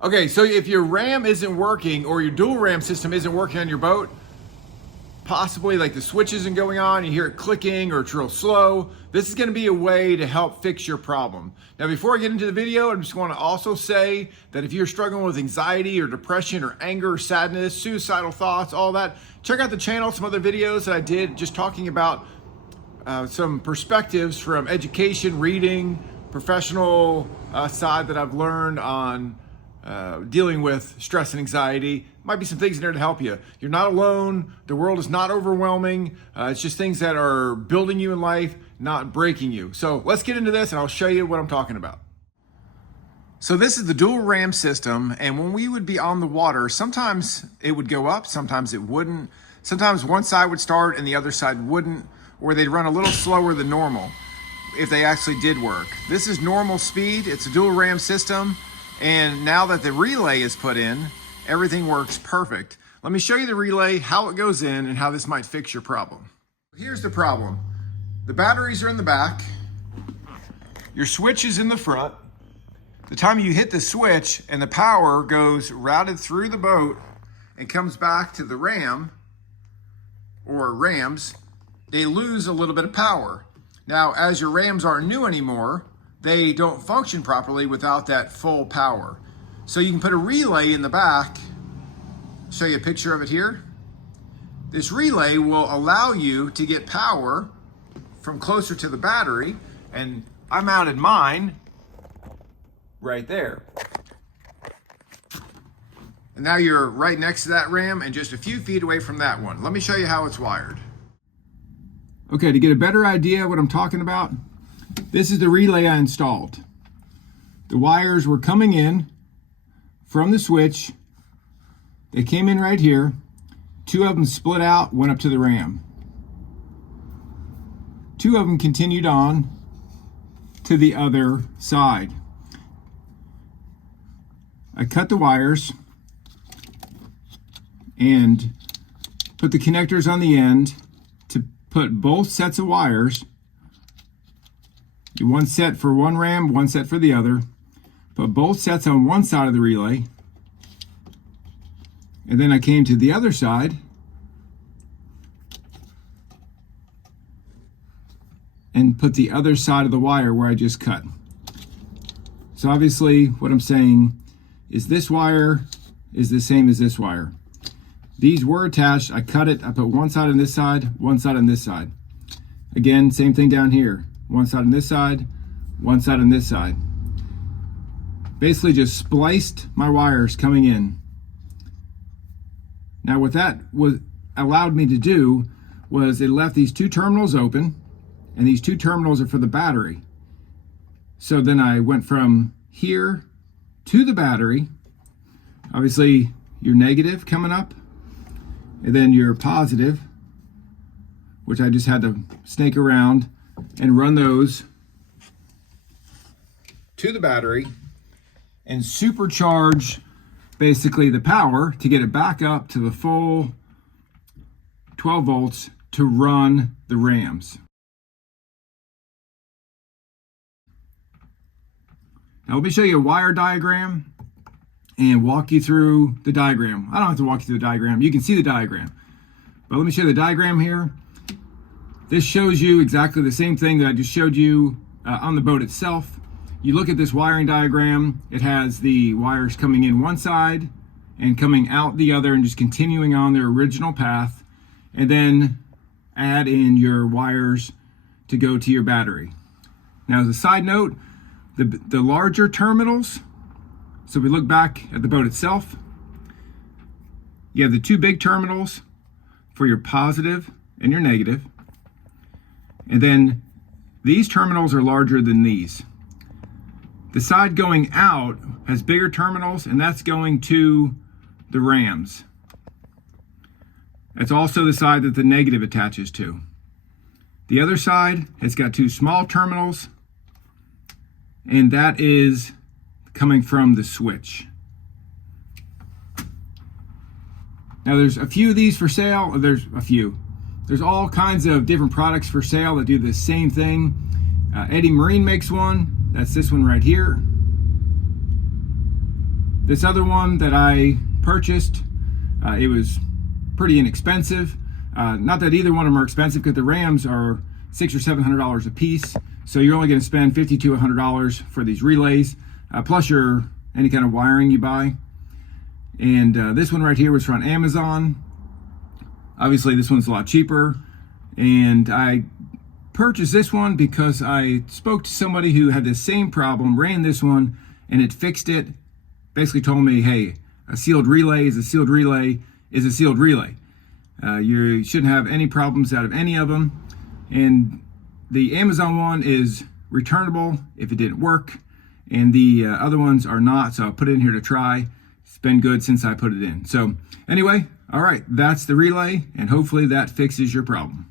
Okay, so if your RAM isn't working or your dual RAM system isn't working on your boat, possibly like the switch isn't going on, you hear it clicking or it's real slow, this is gonna be a way to help fix your problem. Now, before I get into the video, I just wanna also say that if you're struggling with anxiety or depression or anger or sadness, suicidal thoughts, all that, check out the channel, some other videos that I did just talking about some perspectives from education, reading, professional side that I've learned on dealing with stress and anxiety. Might be some things in there to help you. You're not alone. The world is not overwhelming. It's just things that are building you in life, not breaking you. So let's get into this and I'll show you what I'm talking about. So this is the dual RAM system, and when we would be on the water, sometimes it would go up, sometimes it wouldn't. Sometimes one side would start and the other side wouldn't, or they'd run a little slower than normal if they actually did work. This is normal speed. It's a dual RAM system. And now that the relay is put in, everything works perfect. Let me show you the relay, how it goes in, and how this might fix your problem. Here's the problem. The batteries are in the back. Your switch is in the front. The time you hit the switch and the power goes routed through the boat and comes back to the RAM or rams, they lose a little bit of power. Now, as your rams aren't new anymore, they don't function properly without that full power. So you can put a relay in the back. Show you a picture of it here. This relay will allow you to get power from closer to the battery, and I mounted mine right there. And now you're right next to that ram and just a few feet away from that one. Let me show you how it's wired. Okay, to get a better idea of what I'm talking about, this is the relay I installed. The wires were coming in from the switch. They came in right here. Two of them split out, went up to the ram. Two of them continued on to the other side. I cut the wires and put the connectors on the end to put both sets of wires, one set for one ram, one set for the other, put both sets on one side of the relay, and then I came to the other side and put the other side of the wire where I just cut. So obviously what I'm saying is this wire is the same as this wire. These were attached, I cut it, I put one side on this side, one side on this side. Again, same thing down here. One side on this side, one side on this side. Basically just spliced my wires coming in. Now what that allowed me to do was it left these two terminals open, and these two terminals are for the battery. So then I went from here to the battery. Obviously your negative coming up, and then your positive, which I just had to snake around and run those to the battery and supercharge basically the power to get it back up to the full 12 volts to run the rams. Now let me show you a wire diagram and walk you through the diagram. I don't have to walk you through the diagram. You can see the diagram. But let me show you the diagram here. This shows you exactly the same thing that I just showed you on the boat itself. You look at this wiring diagram, it has the wires coming in one side and coming out the other and just continuing on their original path, and then add in your wires to go to your battery. Now as a side note, the larger terminals, so we look back at the boat itself, you have the two big terminals for your positive and your negative. And then these terminals are larger than these. The side going out has bigger terminals, and that's going to the rams. That's also the side that the negative attaches to. The other side has got two small terminals, and that is coming from the switch. Now there's a few of these for sale. There's all kinds of different products for sale that do the same thing. Eddie Marine makes one. That's this one right here. This other one that I purchased, it was pretty inexpensive. Not that either one of them are expensive, because the Rams are $600 or $700 a piece. So you're only going to spend $50 to $100 for these relays, plus any kind of wiring you buy. And this one right here was from Amazon. Obviously this one's a lot cheaper. And I purchased this one because I spoke to somebody who had the same problem, ran this one, and it fixed it. Basically told me, hey, a sealed relay is a sealed relay is a sealed relay. You shouldn't have any problems out of any of them. And the Amazon one is returnable if it didn't work, and the other ones are not, so I'll put it in here to try. It's been good since I put it in. So anyway, all right, that's the relay, and hopefully that fixes your problem.